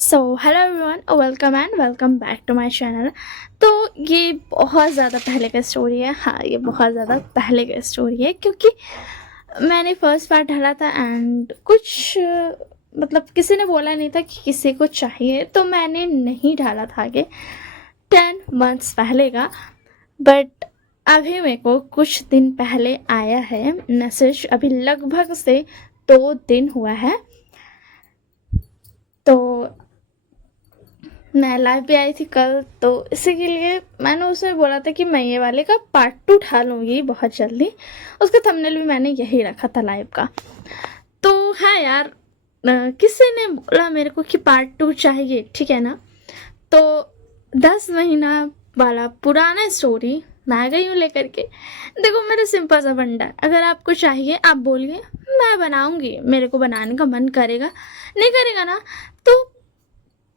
So hello everyone, welcome and welcome back to my channel. तो ये बहुत ज़्यादा पहले का स्टोरी है। हाँ, ये बहुत ज़्यादा पहले का स्टोरी है क्योंकि मैंने फर्स्ट पार्ट डाला था एंड कुछ मतलब किसी ने बोला नहीं था कि किसी को चाहिए, तो मैंने नहीं डाला था आगे 10 मंथ्स पहले का। बट अभी मेरे को कुछ दिन पहले आया है मैसेज, अभी लगभग से 2 दिन हुआ है। तो मैं लाइव भी आई थी कल, तो इसी के लिए मैंने उसे बोला था कि मैं ये वाले का पार्ट 2 उठा लूँगी बहुत जल्दी। उसका थंबनेल भी मैंने यही रखा था लाइव का। तो हाँ यार, किसी ने बोला मेरे को कि पार्ट 2 चाहिए, ठीक है ना। तो 10 महीना वाला पुराना स्टोरी मैं आ गई हूँ लेकर के। देखो, मेरा सिंपल सा फंडा है, अगर आपको चाहिए आप बोलिए, मैं बनाऊंगी। मेरे को बनाने का मन करेगा, नहीं करेगा ना तो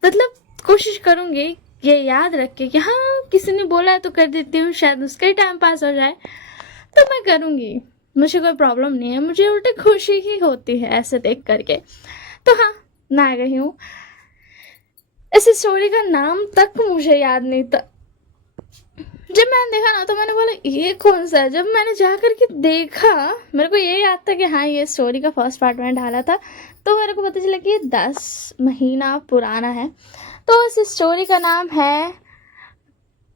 मतलब कोशिश करूँगी ये याद रख के कि हाँ, किसी ने बोला है तो कर देती हूँ, शायद उसका ही टाइम पास हो जाए, तो मैं करूँगी। मुझे कोई प्रॉब्लम नहीं है, मुझे उल्टी खुशी ही होती है ऐसे देख करके। तो हाँ, मैं आ गई हूँ। इस स्टोरी का नाम तक मुझे याद नहीं था। जब मैंने देखा ना तो मैंने बोला ये कौन सा है। जब मैंने जा करके देखा, मेरे को ये याद था कि हाँ, ये स्टोरी का फर्स्ट पार्ट मैंने डाला था, तो मेरे को पता चला कि ये 10 महीना पुराना है। तो इस स्टोरी का नाम है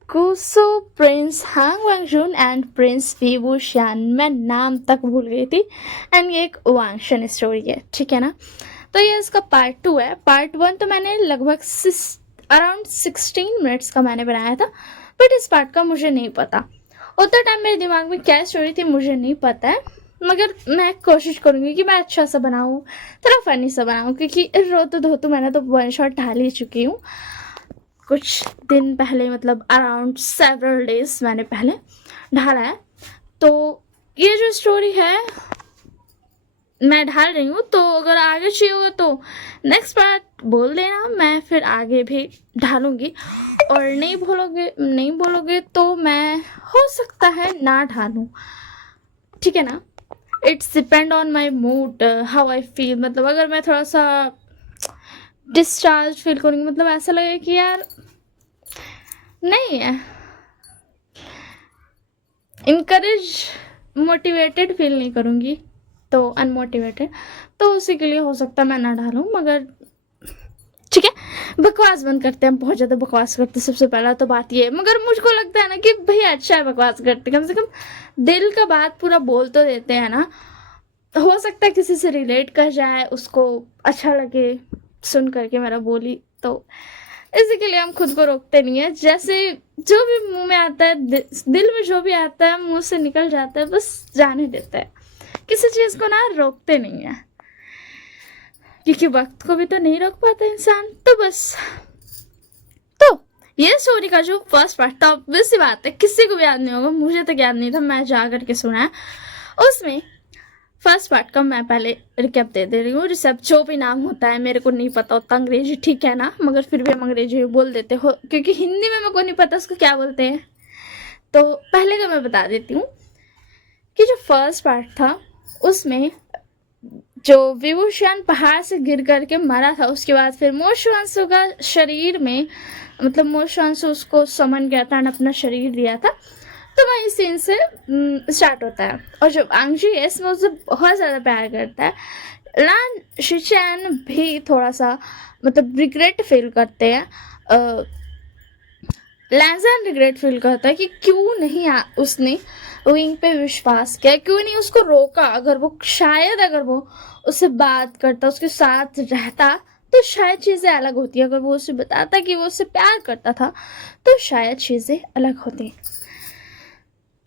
कुसो प्रिंस हांग वांगजुन एंड प्रिंस विवुशियान। मैं नाम तक भूल गई थी। एंड ये एक वांगशन स्टोरी है, ठीक है ना। तो ये इसका पार्ट 2 है। पार्ट 1 तो मैंने लगभग अराउंड 16 मिनट्स का मैंने बनाया था, बट इस पार्ट का मुझे नहीं पता। उतना टाइम मेरे दिमाग में क्या स्टोरी थी मुझे नहीं पता है, मगर मैं कोशिश करूँगी कि मैं अच्छा सा बनाऊँ, थोड़ा फनी सा बनाऊँ, क्योंकि रोते धोते मैंने तो वन शॉट डाल ही चुकी हूँ कुछ दिन पहले, मतलब अराउंड सेवरल डेज मैंने पहले ढाला है। तो ये जो स्टोरी है मैं ढाल रही हूँ, तो अगर आगे चाहिए होगा तो नेक्स्ट पार्ट बोल देना, मैं फिर आगे भी ढालूंगी। और नहीं बोलोगे तो मैं हो सकता है ना ढालूँ, ठीक है ना। It's depend on my mood, how I feel. मतलब अगर मैं थोड़ा सा डिस्चार्ज फील करूँगी, मतलब ऐसा लगे कि यार नहीं है, इनकरेज मोटिवेटेड फील नहीं करूँगी, तो अनमोटिवेटेड, तो उसी के लिए हो सकता है मैं ना डालूँ। मगर ठीक है, बकवास बंद करते हैं। हम बहुत ज़्यादा बकवास करते हैं, सबसे पहला तो बात ये है। मगर मुझको लगता है ना कि भैया अच्छा है बकवास करते, कम से कम दिल का बात पूरा बोल तो देते हैं ना। हो सकता है किसी से रिलेट कर जाए, उसको अच्छा लगे सुन करके मेरा बोली, तो इसी के लिए हम खुद को रोकते नहीं है। जैसे जो भी मुंह में आता है, दिल में जो भी आता है मुंह से निकल जाता है, बस जाने देता है। किसी चीज़ को ना रोकते नहीं है, क्योंकि वक्त को भी तो नहीं रोक पाता इंसान। तो बस, तो ये स्टोरी का जो फर्स्ट पार्ट था, ऑब्वियस सी बात है किसी को भी याद नहीं होगा, मुझे तो याद नहीं था, मैं जा करके सुना है। उसमें फर्स्ट पार्ट का मैं पहले रिकैप दे रही हूँ। रिसेप जो भी नाम होता है, मेरे को नहीं पता होता अंग्रेजी, ठीक है ना, मगर फिर भी हम अंग्रेजी में बोल देते हो, क्योंकि हिंदी में मेरे को नहीं पता उसको क्या बोलते हैं। तो पहले का मैं बता देती हूँ कि जो फर्स्ट पार्ट था उसमें जो विभूषण पहाड़ से गिर करके मरा था, उसके बाद फिर मोशवांशु का शरीर में, मतलब मोशवांशु उसको समन गया था, अपना शरीर दिया था। तो वही सीन से स्टार्ट होता है। और जो आंगजी है इसमें उससे बहुत ज़्यादा प्यार करता है। लान शिचैन भी थोड़ा सा मतलब रिग्रेट फील करते हैं। लैंजन रिग्रेट फील करता है कि क्यों नहीं उसने विंग पे विश्वास किया, क्यों नहीं उसको रोका। अगर वो उससे बात करता, उसके साथ रहता, तो शायद चीज़ें अलग होती। अगर वो उसे बताता कि वो उससे प्यार करता था, तो शायद चीज़ें अलग होती,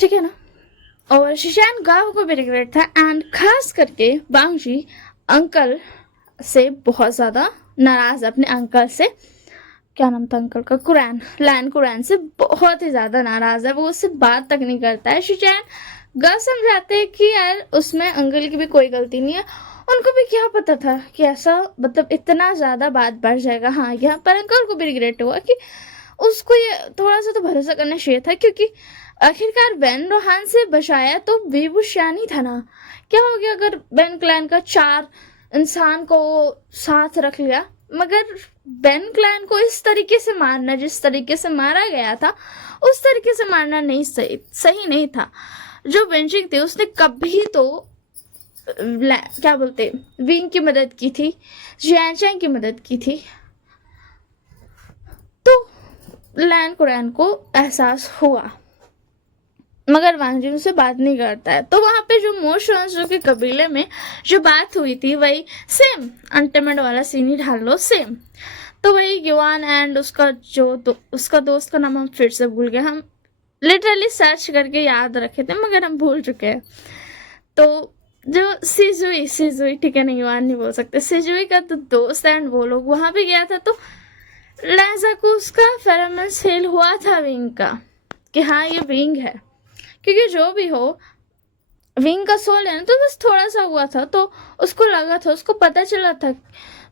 ठीक है ना। और शिशान गाँव को भी रिग्रेट था, एंड खास करके बांगजी अंकल से बहुत ज़्यादा नाराज़, अपने अंकल से, क्या नाम था अंकल का, कुरैन, लैन कुरैन से बहुत ही ज़्यादा नाराज़ है। वो उससे बात तक नहीं करता है। शिचैन गा समझाते हैं कि यार उसमें अंकल की भी कोई गलती नहीं है, उनको भी क्या पता था कि ऐसा मतलब इतना ज़्यादा बात बढ़ जाएगा। हाँ, यहाँ पर अंकल को भी रिग्रेट हुआ कि उसको ये थोड़ा सा तो भरोसा करना चाहिए था, क्योंकि आखिरकार बेन रोहान से बचाया तो विभूषण ही था ना। क्या हो गया अगर बेन क्लैन का 4 इंसान को साथ रख लिया, मगर बेन क्लाइन को इस तरीके से मारना, जिस तरीके से मारा गया था, उस तरीके से मारना नहीं सही नहीं था। जो वेंजिंग थी उसने कभी तो क्या बोलते विंग की मदद की थी, जियानचैंग की मदद की थी। तो लैन कुरैन को एहसास हुआ, मगर वांग जिन से बात नहीं करता है। तो वहाँ पे जो मोशंसो के कबीले में जो बात हुई थी वही सेम अल्टीमेट वाला सीन ही ढाल लो, सेम। तो वही युआन एंड उसका उसका दोस्त का नाम हम फिर से भूल गए, हम लिटरली सर्च करके याद रखे थे मगर हम भूल चुके हैं। तो जो सिजुई ठीक है, नहीं युआन नहीं बोल सकते, सिजुई का तो दोस्त एंड वो लोग वहाँ पे गया था। तो लैजा को उसका फेरोमोन्स फेल हुआ था विंग का कि हाँ ये विंग है, क्योंकि जो भी हो विंग का सोल है ना, तो बस थोड़ा सा हुआ था तो उसको लगा था, उसको पता चला था।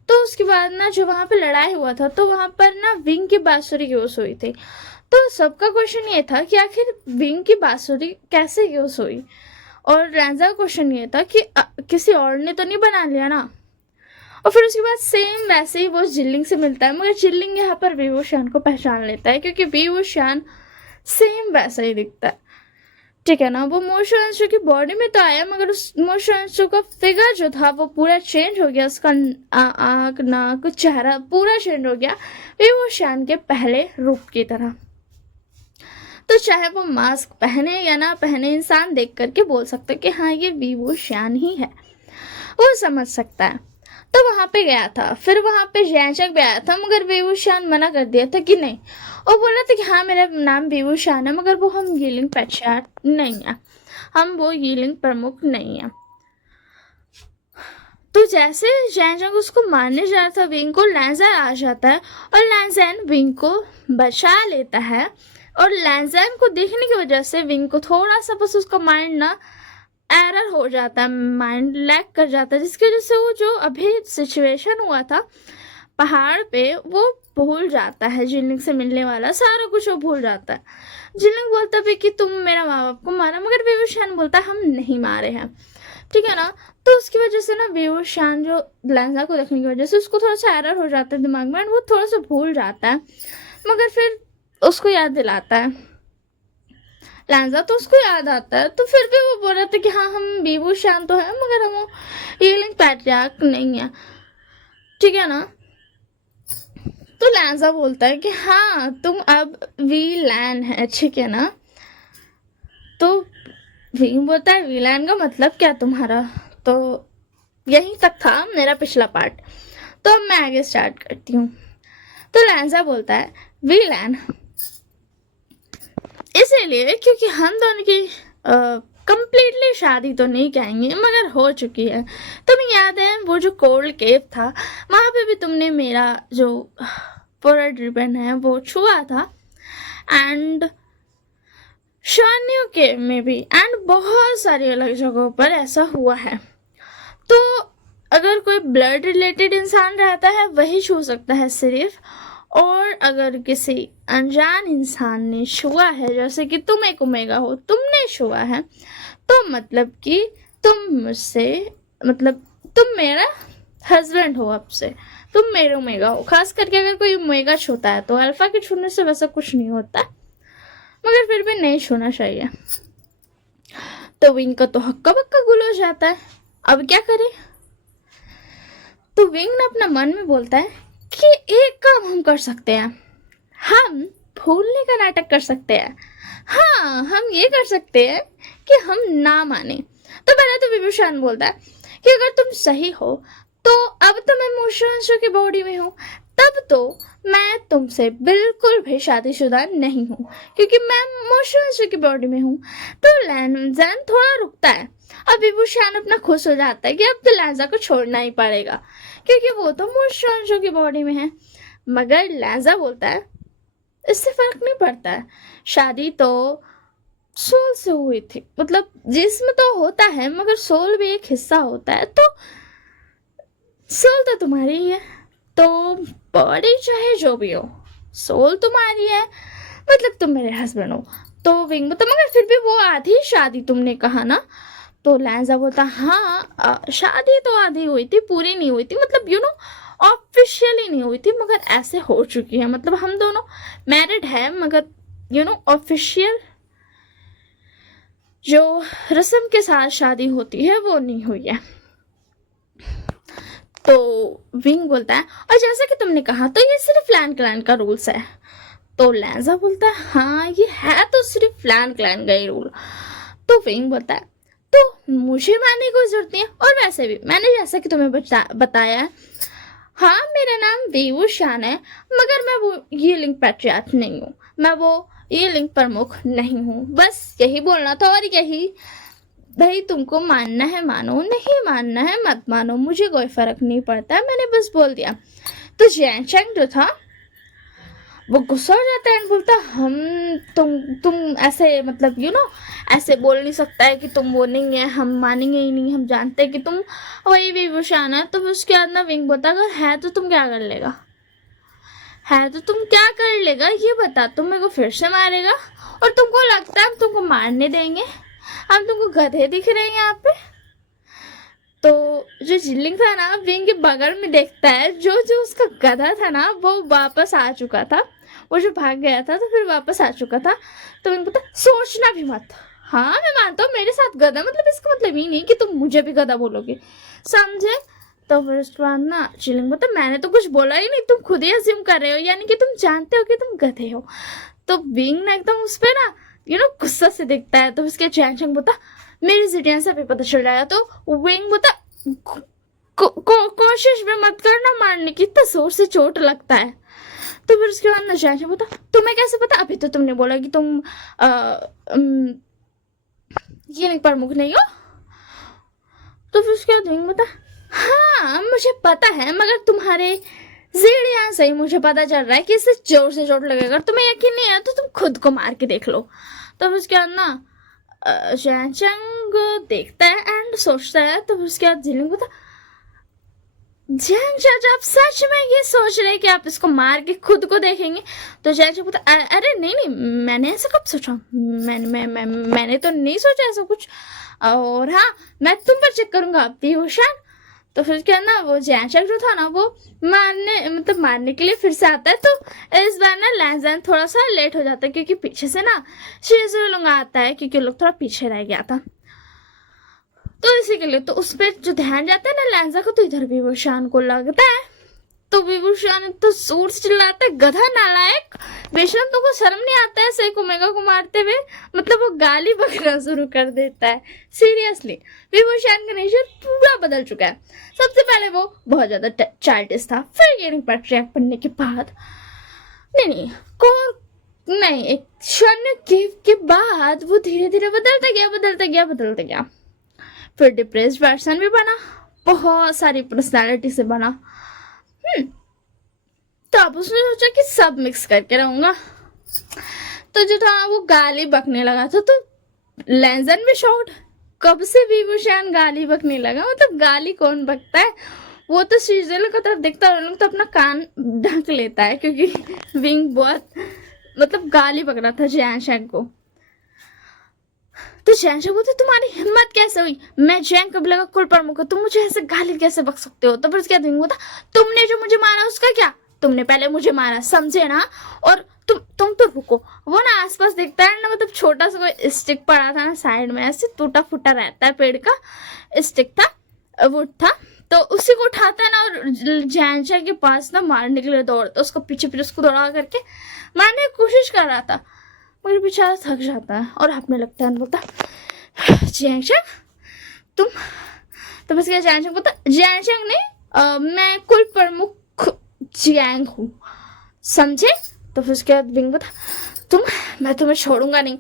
तो उसके बाद ना जो वहाँ पे लड़ाई हुआ था तो वहाँ पर ना विंग की बांसुरी यूज हुई थी। तो सबका क्वेश्चन ये था कि आखिर विंग की बांसुरी कैसे यूज हुई, और लैजा का क्वेश्चन ये था कि किसी और ने तो नहीं बना लिया ना। और फिर उसके बाद सेम वैसे ही वो जिल्लिंग से मिलता है, मगर जिल्लिंग यहाँ पर वी वुशान को पहचान लेता है, क्योंकि वी वुशान सेम वैसा ही दिखता है, ठीक है ना। वो मोशंसो की बॉडी में तो आया, मगर उस मोशंसो का फिगर जो था वो पूरा चेंज हो गया, उसका आँख नाक चेहरा पूरा चेंज हो गया वी वुशान के पहले रूप की तरह। तो चाहे वो मास्क पहने या ना पहने, इंसान देख करके बोल सकते कि हाँ ये वी वुशान ही है, वो समझ सकता है। तो वहाँ पे गया था, फिर वहाँ पे जियानचैंग भी आया था, मगर वी वुशान मना कर दिया था कि नहीं। और बोला था कि हाँ मेरा नाम वी वुशान है, मगर वो हम यीलिंग पैट्रियार्क नहीं है, हम वो यीलिंग प्रमुख नहीं है। तो जैसे जियानचैंग उसको मारने जा रहा था विंग को, लैंज़र आ जाता है और लैंज़ैन विंग को बचा लेता है। और लैंज़ैन को देखने की वजह से विंग को थोड़ा सा बस उसका माइंड ना एरर हो जाता है, माइंड लैग कर जाता है, जिसकी वजह से वो जो अभी सिचुएशन हुआ था पहाड़ पे वो भूल जाता है, जिनलिंग से मिलने वाला सारा कुछ वो भूल जाता है। जिनलिंग बोलता भी कि तुम मेरा माँ बाप को मारा, मगर वी वुशान बोलता है हम नहीं मारे हैं, ठीक है ना। तो उसकी वजह से ना वी वुशान जो लैंजा को देखने की वजह से उसको थोड़ा सा एरर हो जाता है दिमाग में, वो थोड़ा सा भूल जाता है, मगर फिर उसको याद दिलाता है लैंजा, तो उसको याद आता है। तो फिर भी वो बोल रहा था कि हाँ हम वी वुशान तो है, मगर हम यीलिंग पैट्रियार्क नहीं है, ठीक है ना। तो लैंजा बोलता है कि हाँ तुम अब वी लैन है, ठीक है ना। तो विंग बोलता है वी लैन का मतलब क्या तुम्हारा। तो यहीं तक था मेरा पिछला पार्ट, तो अब मैं आगे स्टार्ट करती हूँ। तो लैंजा बोलता है वी लैन इसीलिए क्योंकि हम दोनों की कंप्लीटली शादी तो नहीं कहेंगे, मगर हो चुकी है। तुम्हें याद है वो जो कोल्ड केव था, वहाँ पे भी तुमने मेरा जो पूरा रिबन है वो छुआ था, एंड शानियों के में भी, एंड बहुत सारी अलग जगहों पर ऐसा हुआ है। तो अगर कोई ब्लड रिलेटेड इंसान रहता है वही छू सकता है सिर्फ, और अगर किसी अनजान इंसान ने छुआ है, जैसे कि तुम एक ओमेगा हो, तुमने छुआ है, तो मतलब कि तुम मुझसे, मतलब तुम मेरा हस्बैंड हो, अब से तुम मेरे ओमेगा हो। खास करके अगर कोई ओमेगा छूता है तो अल्फा के छूने से वैसा कुछ नहीं होता, मगर फिर भी नहीं छूना चाहिए। तो विंग का तो हक्का बक्का गुल हो जाता है, अब क्या करे। तो विंग ने अपना मन में बोलता है कि एक काम हम कर सकते हैं, हम भूलने का नाटक कर सकते हैं। हाँ हम ये कर सकते हैं कि हम ना माने। तो पहले तो वी वुशान बोलता है कि अगर तुम सही हो तो अब तो मैं मोशंसो की बॉडी में हूँ, तब तो मैं तुमसे बिल्कुल भी शादीशुदा नहीं हूँ, क्योंकि मैं मोशंसो की बॉडी में हूँ। तो लैंज़ैन थोड़ा रुकता है, अब वी वुशान अपना खुश हो जाता है कि अब तो लैंज़ा को छोड़ना ही पड़ेगा, क्योंकि वो तो मोशंसो की बॉडी में है। मगर लैंज़ा बोलता है इससे फर्क नहीं पड़ता है, शादी तो सोल से हुई थी, मतलब जिस्म तो होता है मगर सोल भी एक हिस्सा होता है, तो सोल तो तुम्हारी ही है, तो बॉडी चाहे जो भी हो सोल तुम्हारी है, मतलब तुम मेरे हस्बैंड हो। तो विंग बोलता मगर फिर भी वो आधी शादी तुमने कहा ना। तो लैंज़ा बोलता हाँ शादी तो आधी हुई थी, पूरी नहीं हुई थी, मतलब ऑफिशियली नहीं हुई थी मगर ऐसे हो चुकी है, मतलब हम दोनों मैरिड है मगर ऑफिशियल जो रस्म के साथ शादी होती है वो नहीं हुई है। तो विंग बोलता है और जैसा कि तुमने कहा तो ये सिर्फ लैंड क्लैन का रूल्स है। तो लैंजा बोलता है हाँ ये है तो सिर्फ लैंड क्लैन का ही रूल। तो विंग बोलता है तो मुझे मानने की कोई जरूरत नहीं है, और वैसे भी मैंने जैसा कि तुम्हें बताया है, हाँ मेरा नाम वेवुशान है मगर मैं वो ये लिंक पैट्रियार्च नहीं हूँ, मैं वो ये लिंक प्रमुख नहीं हूँ। बस यही बोलना था, और यही भाई तुमको मानना है मानो, नहीं मानना है मत मानो, मुझे कोई फर्क नहीं पड़ता, मैंने बस बोल दिया। तो जैनचंग जो था वो गुस्सा हो जाता है, बोलता हम तुम ऐसे मतलब ऐसे बोल नहीं सकता है कि तुम वो नहीं है, हम मानेंगे ही नहीं, हम जानते हैं कि तुम वही वेवुशान है। तो फिर उसके बाद ना विंग बोलता अगर है तो तुम क्या कर लेगा, है तो तुम क्या कर लेगा ये बता, तुम मेरे को फिर से मारेगा और तुमको लगता है हम तुमको मारने देंगे, हम तुमको गधे दिख रहे हैं यहाँ पे। तो जो जिलिंग था ना विंग के बगल में देखता है, जो उसका गधा था ना वो वापस आ चुका था, वो जो भाग गया था तो फिर वापस आ चुका था। तो विंग बोलता सोचना भी मत, हाँ मैं मानता हूँ मेरे साथ गधा, मतलब इसका मतलब ये नहीं कि तुम मुझे भी गधा बोलोगे, समझे। तो फिर उसके बाद ना चिलिंग बोलता मैंने तो कुछ बोला ही नहीं, तुम खुद ही अज्यूम कर रहे हो, यानी कि तुम जानते हो कि तुम गधे हो। तो विंग ना एकदम उस पर ना गुस्सा से देखता है। तो उसके जैनचंग बोलता मेरी जिडियन से भी पता चल जाएगा। तो विंग बोलता कोशिश भी मत करना मारने की, इतना जोर से चोट लगता है। तो फिर उसके बाद ना जैनचंग बोलता तुम्हें कैसे पता, अभी तो तुमने बोला कि तुम ये लिंक प्रमुख नहीं हो। तो फिर उसके बाद विंग बोलता हाँ मुझे पता है मगर तुम्हारे जिडियन से ही मुझे पता चल रहा है कि इससे जोर से चोट लगेगा, तुम्हें यकीन नहीं है तो तुम खुद को मार के देख लो। तो फिर उसके बाद ना जैनचंग देखता है एंड सोचता है। तो फिर उसके बाद जिलिंग बोलता जैनचंग आप सच में ये सोच रहे कि आप इसको मार के खुद को देखेंगे। तो जैनचंग बोलता अरे नहीं मैंने ऐसा कब सोचा, मैंने तो नहीं सोचा ऐसा कुछ, और हाँ मैं तुम पर चेक करूंगा वेवुशान। तो फिर क्या ना वो जैनचंग जो था ना वो मारने के लिए फिर से आता है। तो इस बार ना लैंजान थोड़ा सा लेट हो जाता है क्योंकि पीछे से ना शिजुलुंग आता है, क्योंकि लोग थोड़ा पीछे रह गया था तो इसी के लिए। तो उस पर जो ध्यान जाता है ना लैंजा को, तो इधर वेवुशान को लगता है। तो वेवुशान तो जोर से चिल्लाता है गधा नालायक, बेशरम तुमको शर्म नहीं आता है सेक ओमेगा को मारते हुए, मतलब वो गाली बकना शुरू कर देता है। सीरियसली वेवुशान का नेचर पूरा बदल चुका है। सबसे पहले वो बहुत ज्यादा चाइल्डिश था, फिर ये पैट्रियार्क बनने के बाद नहीं एक क्षण के बाद वो धीरे धीरे बदलता गया। फिर डिप्रेस्ड वर्सन भी बना, बहुत सारी पर्सनालिटी से बना। तो अब उसने सोचा कि सब मिक्स करके रहूंगा। तो जो था वो गाली बकने लगा था। तो लैंजन भी शॉक्ड, कब से वेवुशान गाली बकने लगा, मतलब गाली कौन बकता है, वो तो सीजन की तरफ देखता है, लोग तो अपना कान ढक लेता है क्योंकि विंग बहुत मतलब गाली बक रहा था जैनचंग को। तो जैनचंग बोलते तुम्हारी हिम्मत कैसे हुई, मैं जैन कबीले का कुल प्रमुख हूं, तुम मुझे ऐसे गाली कैसे बक सकते हो। तो फिर उसके बाद विंग बोलता तुमने जो मुझे मारा उसका क्या, तुमने पहले मुझे मारा समझे ना, और तुम तो रुको। वो ना आसपास देखता है ना, मतलब छोटा सा कोई स्टिक पड़ा था ना साइड में, ऐसे टूटा फूटा रहता है पेड़ का स्टिक था, वुड था, तो उसी को उठाता है ना और जैनचंग के पास ना मारने के लिए दौड़ता, उसको पीछे उसको दौड़ा करके मारने की कोशिश कर रहा था, मगर बेचारा थक जाता है और हाथने लगता है। बोलता जैनचंग तुम, तो बस क्या जैनचंग बोलता जैनचंग नहीं मैं कुल प्रमुख जियांग हूँ, समझे। तो फिर उसके बाद विंग बोलता मैं तुम्हें छोड़ूंगा नहीं,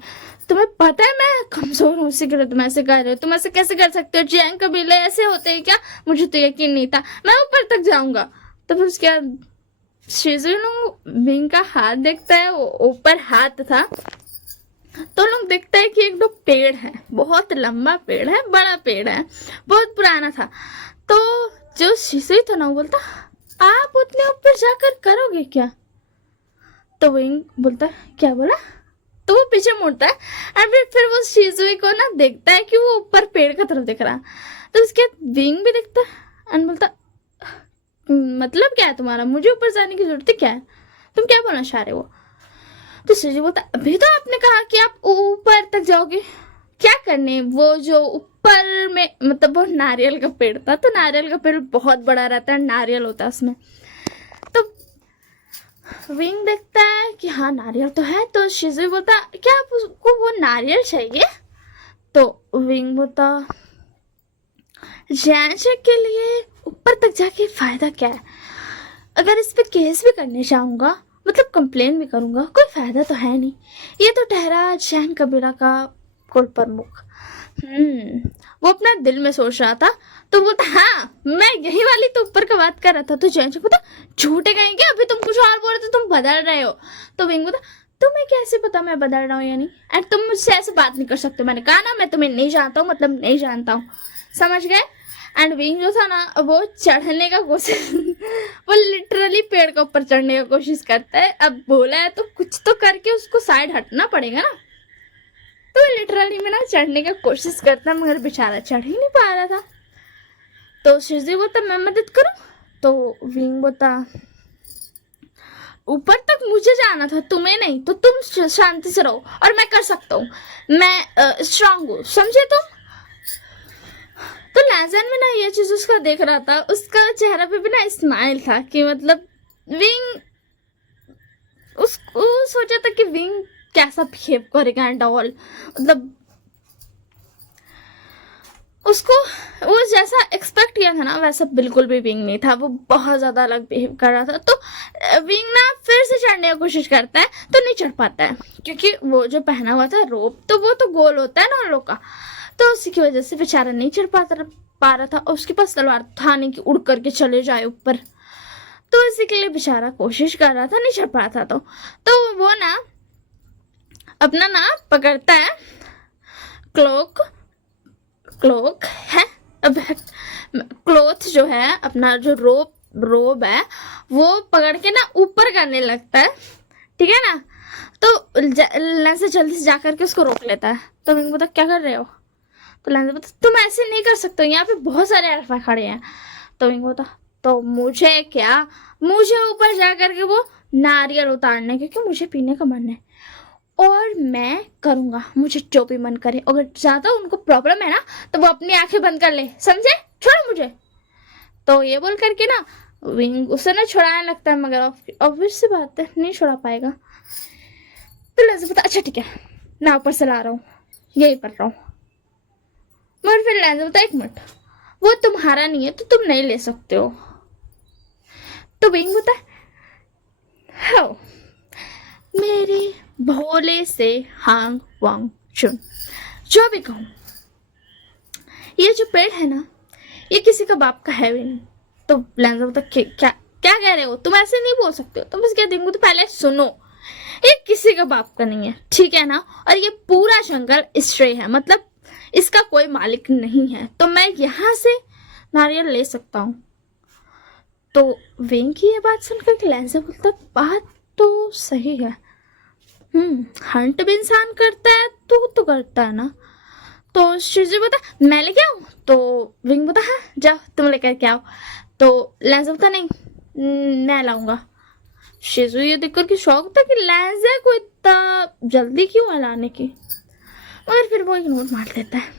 तुम्हें पता है मैं कमजोर हूँ, इसी के लिए तुम ऐसे कर रहे हो, तुम ऐसे कैसे कर सकते हो, जियांग कबीले ऐसे होते हैं क्या, मुझे तो यकीन नहीं था, मैं ऊपर तक जाऊंगा। तो फिर उसके बाद शिजुलुंग विंग का हाथ देखता है, वो ऊपर हाथ था, तो लोग देखता है कि एक दो पेड़ है, बहुत लंबा पेड़ है, बड़ा पेड़ है, बहुत पुराना था। तो जो शिजुई था ना वो बोलता आप उतने ऊपर जाकर करोगे क्या। तो विंग बोलता क्या बोला, तो वो पीछे मुड़ता है और फिर वो शिजुई को ना देखता है कि वो ऊपर पेड़ की तरफ देख रहा है। तो उसके बाद विंग भी देखता है एंड बोलता मतलब क्या है तुम्हारा, मुझे ऊपर जाने की जरूरत है क्या है, तुम क्या बोलना चाह रहे हो? तो शिवजी बोलता अभी तो आपने कहा कि आप ऊपर तक जाओगे, क्या करने? वो जो ऊपर में मतलब वो नारियल का पेड़ था, तो नारियल का पेड़ बहुत बड़ा रहता है, नारियल होता है उसमें। तो विंग देखता है कि हाँ नारियल तो है, तो शिवजी बोलता क्या आप उसको वो नारियल चाहिए? तो विंग बोलता जैसे के लिए ऊपर तक जाके फायदा क्या है? अगर इस पे केस भी करने जाऊंगा, मतलब कंप्लेन भी करूंगा, कोई फायदा तो है नहीं। ये तो ठहरा जैन कबीला का कुल प्रमुख। वो अपना दिल में सोच रहा था। तो बोलता हाँ मैं यही वाली तो ऊपर का बात कर रहा था। तो जैन से बोलता झूठे कहेंगे, अभी तुम कुछ और बोल रहे थे, तुम बदल रहे हो। तो विंग बोलता तुम्हें कैसे पता मैं बदल रहा हूँ या नहीं? एंड तुम मुझसे ऐसे बात नहीं कर सकते, मैंने कहा ना मैं तुम्हें नहीं जानता हूँ, मतलब नहीं जानता हूँ, समझ गए? एंड विंग जो था ना वो चढ़ने का कोशिश वो लिटरली पेड़ के ऊपर चढ़ने का कोशिश करता है। अब बोला है तो कुछ तो करके उसको साइड हटना पड़ेगा ना। तो लिटरली में ना चढ़ने का कोशिश करता, मगर बेचारा चढ़ ही नहीं पा रहा था। तो शिवजी बोलता मैं मदद करूं? तो विंग बोलता ऊपर तक मुझे जाना था, तुम्हें नहीं, तो तुम शांति से रहो और मैं कर सकता हूँ, मैं स्ट्रांग हूँ, समझे तुम? तो लैजन में ना ये चीज उसका देख रहा था, उसका चेहरा पे भी ना स्माइल था कि मतलब विंग उसको सोचा था कि विंग कैसा बिहेव करेगा एंड ऑल, मतलब उसको वो जैसा एक्सपेक्ट किया था ना वैसा बिल्कुल भी विंग नहीं था, वो बहुत ज्यादा अलग बिहेव कर रहा था। तो विंग ना फिर से चढ़ने की कोशिश करता है तो नहीं चढ़ पाता है, क्योंकि वो जो पहना हुआ था रोप तो वो तो गोल होता है ना उन लोग का, तो उसी की वजह से बेचारा नहीं चढ़ पा रहा था। और उसके पास तलवार था नहीं कि उड़ करके चले जाए ऊपर, तो इसी के लिए बेचारा कोशिश कर रहा था, नहीं चढ़ पा रहा था। तो वो ना अपना ना पकड़ता है क्लोक है, अब क्लोथ जो है अपना जो रोब है वो पकड़ के ना ऊपर करने लगता है, ठीक है ना? तो लेंस जल्दी से जाकर के उसको रोक लेता है। तो मैं बोलता क्या कर रहे हो? तो लेंस बोलता तुम ऐसे नहीं कर सकते, यहाँ पे बहुत सारे अल्फा खड़े हैं। तो मैं बोलता तो मुझे क्या, मुझे ऊपर जा करके वो नारियल उतारने, क्योंकि मुझे पीने का मन है और मैं करूंगा, मुझे जो भी मन करे। अगर ज्यादा उनको प्रॉब्लम है ना तो वो अपनी आंखें बंद कर ले, समझे? छोड़ो मुझे। तो ये बोल करके ना विंग उसे ना छुड़ाने लगता है, मगर ऑब्वियस सी बात है नहीं छुड़ा पाएगा। तो लेंस बोलता अच्छा ठीक है मैं ऊपर से ला रहा हूँ, यही कर रहा हूँ। मगर फिर लेंस बोलता एक मिनट, वो तुम्हारा नहीं है तो तुम नहीं ले सकते हो। तो विंग बोलता हाँ मेरे भोले से हांग वांग चुन, जो भी कहूं, ये जो पेड़ है ना ये किसी का बाप का है भी नहीं। तो लेंस बोलता क्या क्या कह रहे हो? तुम ऐसे नहीं बोल सकते हो। तो बस क्या देंगे, तो पहले सुनो, ये किसी का बाप का नहीं है, ठीक है ना? और ये पूरा जंगल स्ट्रे है, मतलब इसका कोई मालिक नहीं है, तो मैं यहाँ से नारियल ले सकता हूँ। तो विंग की ये बात सुनकर लेंस बोलता बात तो सही है, हंट भी इंसान करता है तो करता है ना। तो शिवजी बोलता मैं लेके आऊं? तो विंग बोलता हाँ जाओ तुम लेकर के आओ। तो लेंस बोलता नहीं मैं लाऊंगा। शिजू ये देखकर कि शौक था कि लेंस को इतना जल्दी क्यों है लाने की, मगर फिर वो इग्नोर मार देता है।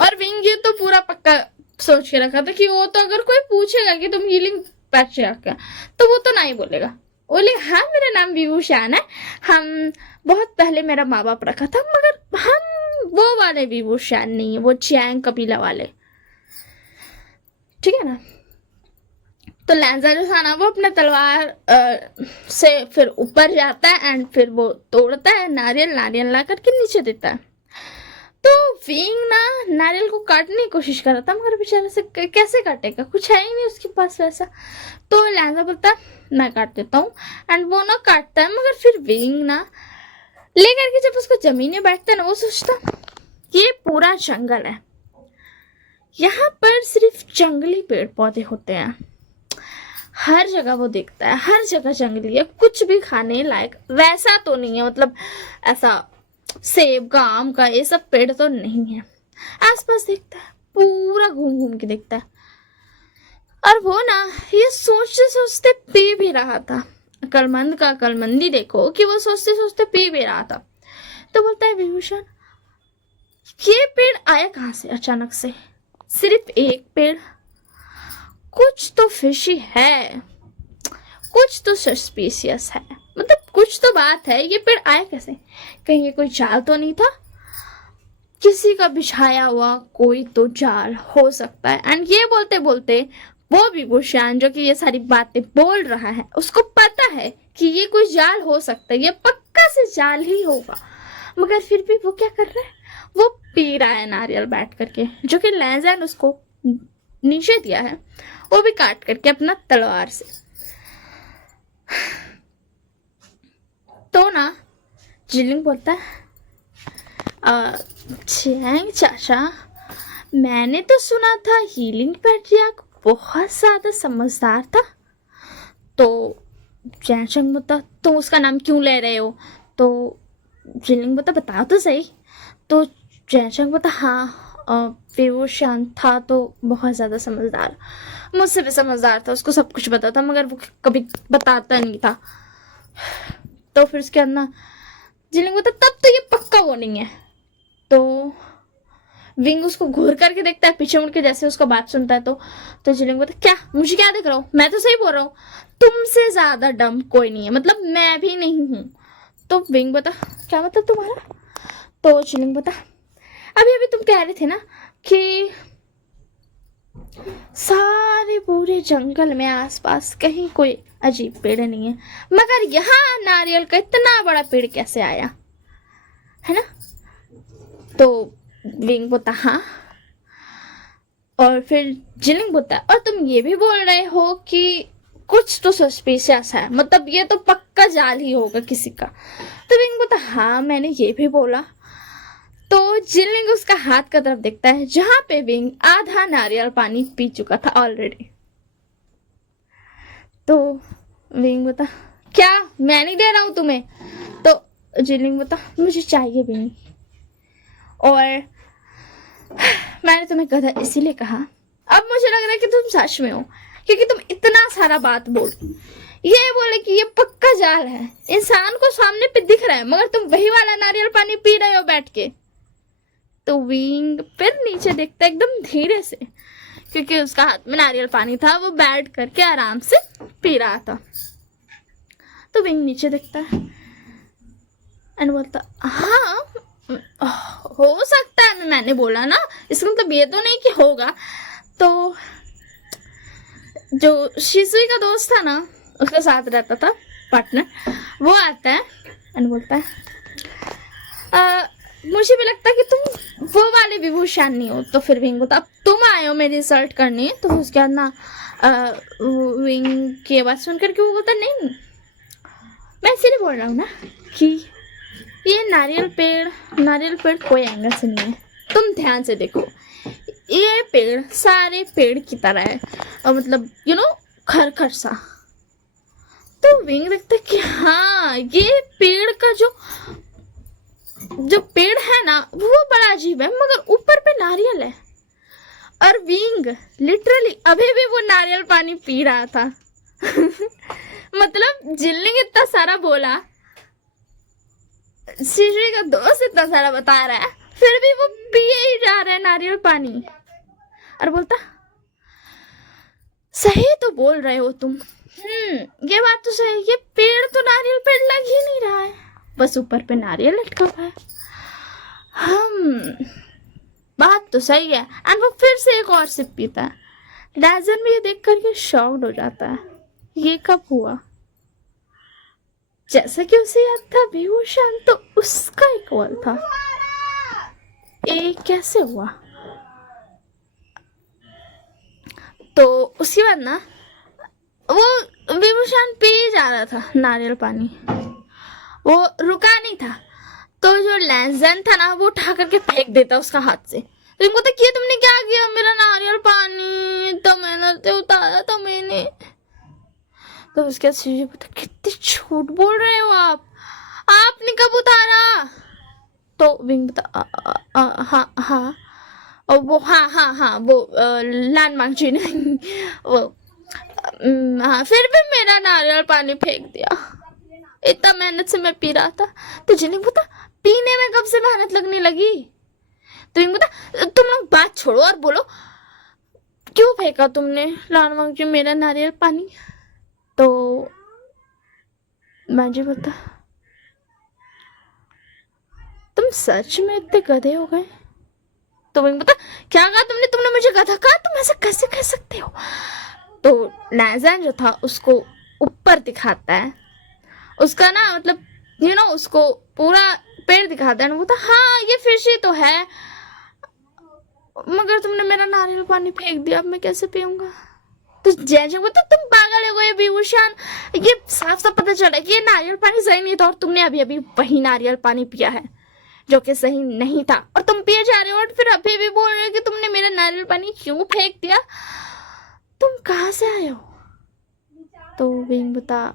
और विंग ये तो पूरा पक्का सोच के रखा था कि वो तो अगर कोई पूछेगा कि तुम हीलिंग पैच क्या, तो वो तो नहीं बोलेगा, बोले हाँ मेरा नाम विभूषण है, हम बहुत पहले मेरा माँ बाप रखा था, मगर हम वो वाले विभूषण नहीं है, वो चैंग कबीला वाले, ठीक है ना? तो लैंजा जो था ना वो अपने तलवार से फिर ऊपर जाता है एंड फिर वो तोड़ता है नारियल ला करके नीचे देता है। तो विंग ना नारियल को काटने की कोशिश कर रहा था, मगर बेचारे से कैसे काटेगा, कुछ है ही नहीं उसके पास वैसा। तो लैंजा बोलता मैं काट देता हूँ एंड वो ना काटता है, मगर फिर विंग ना लेकर के जब उसको जमीन में बैठता है ना वो सोचता ये पूरा जंगल है, यहाँ पर सिर्फ जंगली पेड़ पौधे होते हैं, हर जगह वो दिखता है, हर जगह जंगली है, कुछ भी खाने लायक वैसा तो नहीं है, मतलब ऐसा सेब का आम का ये सब पेड़ तो नहीं है। आसपास देखता है, पूरा घूम घूम के देखता है, और वो ना ये सोचते सोचते पी भी रहा था। अक्लमंद का अक्लमंदी देखो कि वो सोचते सोचते पी भी रहा था। तो बोलता है विभूषण, ये पेड़ आया कहाँ से अचानक से? सिर्फ एक पेड़? कुछ तो फिशी है, कुछ तो सस्पिशियस है, मतलब कुछ तो बात है। ये पेड़ आया कैसे? कहीं ये कोई जाल तो नहीं था? किसी का बिछाया हुआ कोई तो जाल हो सकता है। एंड ये बोलते बोलते वो विभूषण जो कि ये सारी बातें बोल रहा है, उसको पता है कि ये कोई जाल हो सकता है, ये पक्का से जाल ही होगा। मगर फिर भी वो क्या कर रहा है? वो पी रहा है नारियल बैठ करके, जो कि लैंज़ैन उसको नीचे दिया है, वो भी काट करके अपना तलवार से। तो ना जिलिंग बोलता है, चैंग चाचा, मैंने तो सुना था हीलिंग पैट्रियार्क बहुत ज्यादा समझदार था। तो चैंग बोलता, तुम उसका नाम क्यों ले रहे हो? तो जिलिंग बोलता, बताओ तो सही। तो चैंग बोलता, हाँ विभूषण था तो बहुत ज़्यादा समझदार, मुझसे भी समझदार था, उसको सब कुछ पता था, मगर वो कभी बताता नहीं था। तो फिर उसके बाद ना जिलिंग बोलता, तब तो ये पक्का वो नहीं है। तो विंग उसको घूर करके देखता है पीछे मुड़ के, जैसे उसका बात सुनता है। तो जिलिंग बोलता, क्या मुझे क्या देख रहा हूँ? मैं तो सही बोल रहा हूँ, तुमसे ज्यादा डम कोई नहीं है, मतलब मैं भी नहीं हूँ। तो विंग बता, क्या मतलब तुम्हारा? तो जिलिंग बता, अभी अभी तुम कह रहे थे ना कि सारे पूरे जंगल में आसपास कहीं कोई अजीब पेड़ नहीं है, मगर यहाँ नारियल का इतना बड़ा पेड़ कैसे आया, है ना? तो विंग बोलता, हाँ। और फिर जिलिंग बोलता, और तुम ये भी बोल रहे हो कि कुछ तो सस्पिशियस है, मतलब ये तो पक्का जाल ही होगा किसी का। तो विंग बोलता, हाँ मैंने ये भी बोला। तो जिलिंग उसका हाथ का तरफ देखता है, जहां पे विंग आधा नारियल पानी पी चुका था ऑलरेडी। तो विंग बोलता, क्या मैं नहीं दे रहा हूं तुम्हें? तो जिलिंग बोलता, मुझे चाहिए भी नहीं, और मैंने तुम्हें गधा इसीलिए कहा। अब मुझे लग रहा है कि तुम सच में हो, क्योंकि तुम इतना सारा बात बोल, ये बोले कि ये पक्का जाल है, इंसान को सामने पे दिख रहा है, मगर तुम वही वाला नारियल पानी पी रहे हो बैठ के। तो विंग फिर नीचे देखता है एकदम धीरे से, क्योंकि उसका हाथ में नारियल पानी था, वो बैठ करके आराम से पी रहा था। तो विंग नीचे देखता है एंड बोलता, हाँ हो सकता है, मैंने बोला ना, इसका मतलब ये तो नहीं कि होगा। तो जो शिजुई का दोस्त था ना, उसके साथ रहता था पार्टनर, वो आता है एंड बोलता है, मुझे भी लगता है कि तुम वो वाले विभूषण नहीं हो। तो फिर विंग बोलता, अब तुम आए हो मेरी रिसर्च करने। तो उसके बाद ना विंग की आवाज़ सुन करके वो बोलता, नहीं मैं इसीलिए बोल रहा हूँ ना कि ये नारियल पेड़ कोई एंगल से नहीं है। तुम ध्यान से देखो, ये पेड़ सारे पेड़ की तरह है, और मतलब खरखर सा। तो विंग देखता है कि हाँ, ये पेड़ का जो पेड़ है ना, वो बड़ा अजीब है, मगर ऊपर पे नारियल है। और विंग लिटरली अभी भी वो नारियल पानी पी रहा था। मतलब जिलिंग इतना सारा बोला, शिजुई का दोस्त इतना सारा बता रहा है, फिर भी वो पिए ही जा रहा है नारियल पानी। और बोलता, सही तो बोल रहे हो तुम, ये बात तो सही, ये पेड़ तो नारियल पेड़ लग ही नहीं रहा है, बस ऊपर पे नारियल लटका हुआ है। बात तो सही है। एंड वो फिर से एक और सिप पीता है। लैंज़ैन भी ये देख करके शॉक्ड हो जाता है, ये कब हुआ? जैसा कि उसे याद था विभूषण तो उसका इक्वल था, ये कैसे हुआ? तो उसके बाद ना वो विभूषण पी जा रहा था नारियल पानी, वो रुका नहीं था। तो जो लैंज़ैन था ना, वो उठा करके फेंक देता उसका हाथ से। तो इनको तो किया, तुमने क्या किया? मेरा नारियल पानी तो मेहनत से उतारा था मैंने। तो उसके बाद शिजुई बोलता, कितनी झूठ बोल रहे हो आपने कब उतारा? तो विंग बता, हाँ हाँ और वो हाँ हाँ हाँ वो लैंडमार्क जी ने वो हाँ, फिर भी मेरा नारियल पानी फेंक दिया। इतना मेहनत से मैं पी रहा था। तुझे नहीं पता पीने में कब से मेहनत लगने लगी? तुम्हें पता? तुम लोग बात छोड़ो और बोलो, क्यों फेंका तुमने लैंडमार्क जी मेरा नारियल पानी? तो मुझे बता, तुम सच में इतने गधे हो गए? तुम्हें पता क्या कहा तुमने? तुमने मुझे गधा कहा? तुम ऐसे कैसे कह सकते हो? तो लैज़ैन जो था उसको ऊपर दिखाता है, उसका ना मतलब उसको पूरा पेड़ दिखाता है। वो था हाँ ये फिश ही तो है, मगर तुमने मेरा नारियल पानी फेंक दिया, अब मैं कैसे पीऊंगा? तो जैसे वो तो तुम पागल हो गए बेहोशान, ये साफ साफ पता चला कि ये नारियल पानी सही नहीं था और तुमने अभी अभी वही नारियल पानी पिया है जो कि सही नहीं था, और तुम पिए जा रहे हो और फिर अभी भी बोल रहे हो कि तुमने मेरा नारियल पानी क्यों फेंक दिया? तुम कहाँ से आए हो? तो विंग बता,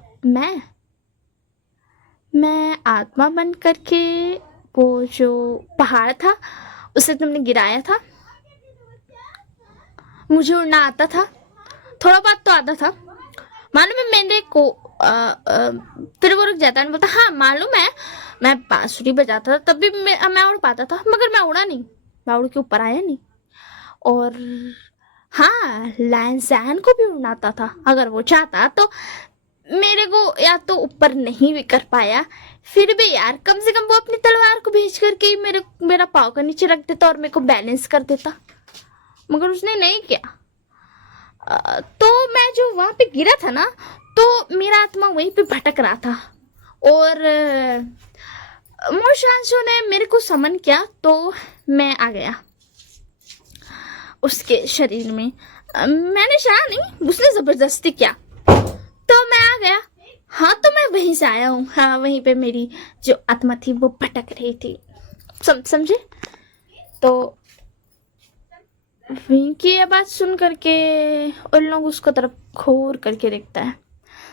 मैं आत्मा बन करके वो जो पहाड़ था उसे तुमने गिराया था। मुझे उड़ना आता था, थोड़ा बहुत तो आता था, मालूम है मेरे को। फिर वो रुक जाता है, बोलता हाँ मालूम है, मैं बांसुरी बजाता था तब भी मैं उड़ पाता था, मगर मैं उड़ा नहीं, मैं उड़ के ऊपर आया नहीं। और हाँ लैंसैन को भी उड़ना आता था, अगर वो चाहता तो मेरे को या तो ऊपर नहीं भी कर पाया, फिर भी यार कम से कम वो अपनी तलवार को भेज करके मेरा पाँव का नीचे रख देता और मेरे को बैलेंस कर देता, मगर उसने नहीं किया। तो मैं जो वहां पे गिरा था ना, तो मेरा आत्मा वहीं पे भटक रहा था और मोशांशो ने मेरे को समन किया तो मैं आ गया उसके शरीर में। मैंने चाहा नहीं, उसने जबरदस्ती किया तो मैं आ गया। हाँ तो मैं वहीं से आया हूँ, हाँ वहीं पे मेरी जो आत्मा थी वो भटक रही थी, समझे? तो विंकी ये बात सुन करके उन लोग उसको तरफ घूर करके देखता है,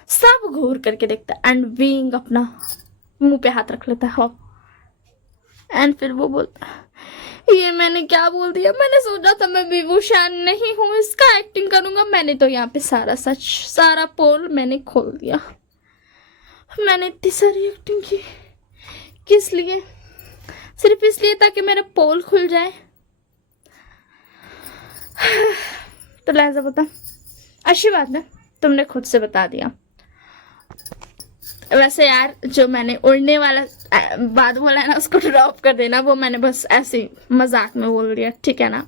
सब घूर करके देखता है, एंड विंग अपना मुंह पे हाथ रख लेता है एंड फिर वो बोलता है ये मैंने क्या बोल दिया? मैंने सोचा था मैं विभूषण नहीं हूँ, इसका एक्टिंग करूंगा। मैंने तो यहाँ पे सारा सच, सारा पोल मैंने खोल दिया। मैंने इतनी सारी एक्टिंग की किस लिए? सिर्फ इसलिए ताकि मेरा पोल खुल जाए। तो लहजा बता, अच्छी बात है तुमने खुद से बता दिया। वैसे यार जो मैंने उड़ने वाला बात बोला है ना, उसको ड्रॉप कर देना, वो मैंने बस ऐसे मजाक में बोल दिया, ठीक है ना?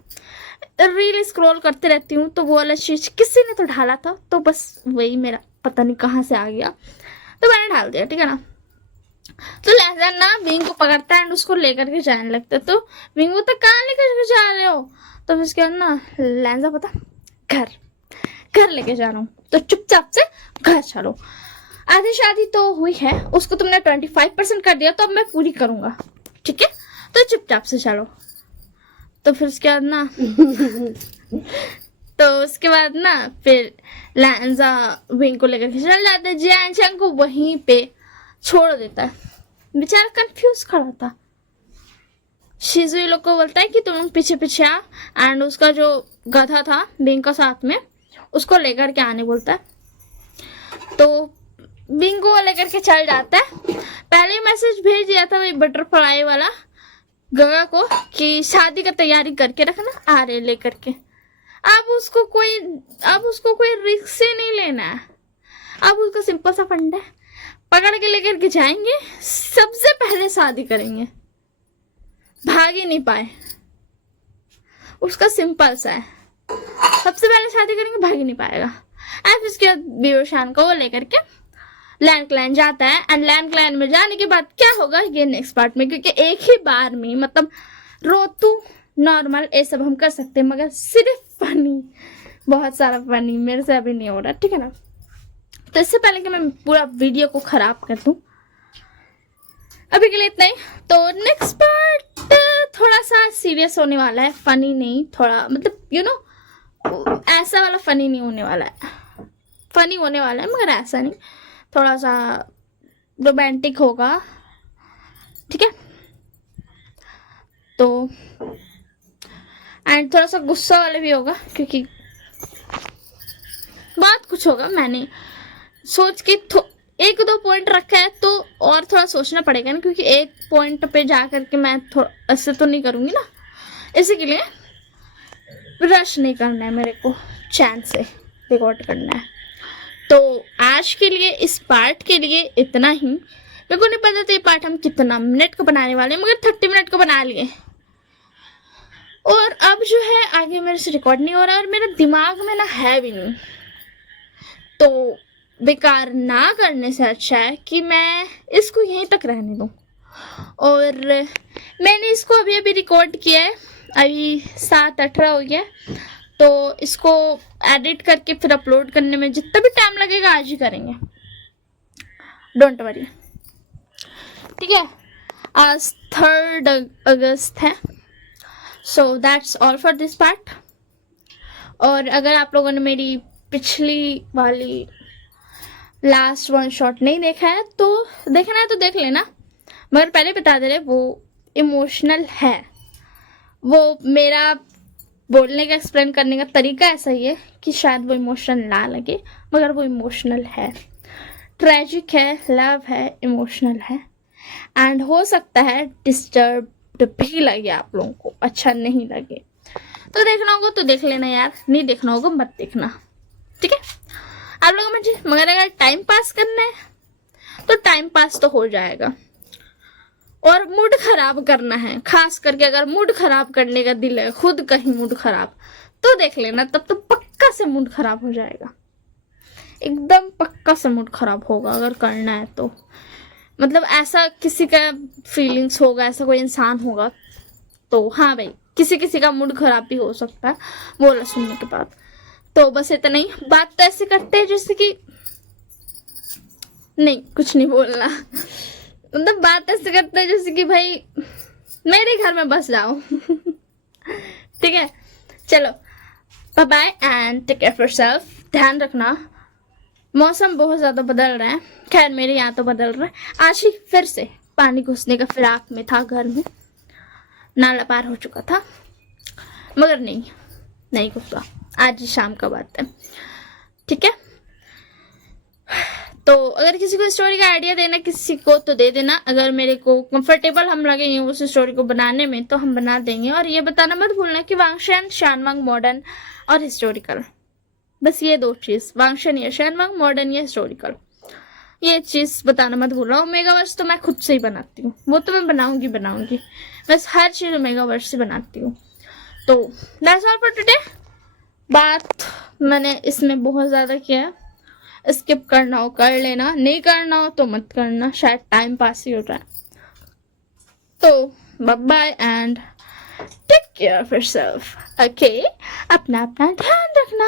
रील स्क्रॉल करते रहती हूँ तो वो वाला चीज किसी ने तो ढाला था, तो बस वही मेरा पता नहीं कहाँ से आ गया, तो मैंने डाल दिया, ठीक है ना? तो लहजा ना विंग को पकड़ता है एंड उसको लेकर के जाने लगता है। तो विंग तो कहाँ लेकर के जा रहे हो? तो फिर उसके बाद ना लहजा पता घर लेके जा रहा हूँ, तो चुपचाप से घर चलो। आधी शादी तो हुई है, उसको तुमने 25% कर दिया, तो अब मैं पूरी करूंगा, ठीक है? तो चुपचाप से चलो। तो फिर उसके बाद ना तो उसके बाद ना फिर लैंजा विंग को लेकर के चल जाता है, जैन को वहीं पे छोड़ देता है। बेचारा कंफ्यूज खड़ा था। शिजुई लोग को बोलता है कि तुम पीछे पीछे आ, एंड उसका जो गधा था विंग का साथ में, उसको लेकर के आने बोलता है। तो विंग को लेकर के चल जाता है। पहले मैसेज भेज दिया था वही बटरफ्लाई वाला गगा को कि शादी का तैयारी करके रखना, आ रहे लेकर के। अब उसको कोई रिस्क ही नहीं लेना है। अब उसका सिंपल सा फंडा है, पकड़ के लेकर के जाएंगे, सबसे पहले शादी करेंगे, भाग ही नहीं पाए। उसका सिंपल सा है, सबसे पहले शादी करेंगे, भाग ही नहीं पाएगा। एंड उसके बाद बेरोशान को वो लेकर के लैंड क्लैन जाता है, एंड लैंड क्लैन में जाने के बाद क्या होगा ये नेक्स्ट पार्ट में, क्योंकि एक ही बार में मतलब रोतू नॉर्मल ये सब हम कर सकते हैं, मगर सिर्फ फनी, बहुत सारा फनी मेरे से अभी नहीं हो रहा, ठीक है ना? तो इससे पहले कि मैं पूरा वीडियो को खराब कर दूं, अभी के लिए इतना ही। तो नेक्स्ट पार्ट थोड़ा सा सीरियस होने वाला है, फनी नहीं, थोड़ा मतलब ऐसा वाला फनी नहीं होने वाला है, फनी होने वाला है मगर ऐसा नहीं, थोड़ा सा रोमांटिक होगा, ठीक है? तो एंड थोड़ा सा गुस्सा वाला भी होगा, क्योंकि बहुत कुछ होगा। मैंने सोच के एक दो पॉइंट रखा है तो और थोड़ा सोचना पड़ेगा ना, क्योंकि एक पॉइंट पे जा करके मैं ऐसे तो नहीं करूँगी ना, इसी के लिए रश नहीं करना है मेरे को, चैन से रिकॉर्ड करना है। तो आज के लिए इस पार्ट के लिए इतना ही। मेरे को नहीं पता था ये पार्ट हम कितना मिनट का बनाने वाले हैं, मगर 30 मिनट का बना लिए। और अब जो है आगे मेरे से रिकॉर्ड नहीं हो रहा और मेरे दिमाग में ना है भी नहीं, तो बेकार ना करने से अच्छा है कि मैं इसको यहीं तक रहने दूँ। और मैंने इसको अभी अभी रिकॉर्ड किया है, अभी 7:18 हो गया, तो इसको एडिट करके फिर अपलोड करने में जितना भी टाइम लगेगा आज ही करेंगे, डोंट वरी। ठीक है, आज 3 अगस्त है। So that's all for this part. और अगर आप लोगों ने मेरी पिछली वाली लास्ट वन शॉट नहीं देखा है तो देखना है तो देख लेना, मगर पहले बता दे रहे वो इमोशनल है। वो मेरा बोलने का एक्सप्लेन करने का तरीका ऐसा ही है कि शायद वो इमोशनल ना लगे, मगर वो इमोशनल है, ट्रेजिक है, लव है, इमोशनल है। एंड हो सकता है डिस्टर्ब भी लगे आप लोगों को, अच्छा नहीं लगे। तो देखना होगा तो देख लेना यार, नहीं देखना होगा मत देखना, ठीक है आप लोगों मुझे। मगर अगर टाइम पास करना है तो टाइम पास तो हो जाएगा, और मूड खराब करना है, खास करके अगर मूड खराब करने का दिल है, खुद कहीं मूड खराब, तो देख लेना, तब तो पक्का से मूड खराब हो जाएगा, एकदम पक्का से मूड खराब होगा अगर करना है तो। मतलब ऐसा किसी का फीलिंग्स होगा, ऐसा कोई इंसान होगा तो हाँ भाई, किसी किसी का मूड खराब भी हो सकता है बोला सुनने के बाद। तो बस इतना ही। बात तो ऐसे करते हैं जैसे कि नहीं, कुछ नहीं बोलना, मतलब बात ऐसे करते हैं जैसे कि भाई मेरे घर में बस जाओ। ठीक है, चलो bye bye and take care of yourself. ध्यान रखना, मौसम बहुत ज़्यादा बदल रहा है, खैर मेरे यहाँ तो बदल रहा है। आज ही फिर से पानी घुसने का फिराक में था घर में, नाला पार हो चुका था, मगर नहीं घुसा, आज ही शाम का बात है। ठीक है, तो अगर किसी को स्टोरी का आइडिया देना किसी को तो दे देना, अगर मेरे को कंफर्टेबल हम लगेंगे उस स्टोरी को बनाने में तो हम बना देंगे। और ये बताना मत भूलना कि वांगशन, शानवांग मॉडर्न और हिस्टोरिकल, बस ये 2 चीज़, वांगशन या शानवांग, मॉडर्न या हिस्टोरिकल, ये चीज़ बताना मत भूलना। ओमेगा वर्स तो मैं खुद से ही बनाती हूँ, वो तो मैं बनाऊंगी, बस हर चीज़ ओमेगा वर्स से बनाती हूँ। तो दैट्स ऑल फॉर टुडे। बात मैंने इसमें बहुत ज़्यादा किया है, स्किप करना हो कर लेना, नहीं करना हो तो मत करना, शायद टाइम पास ही हो जाए। तो bye bye and take care of yourself, okay. अपना ध्यान रखना।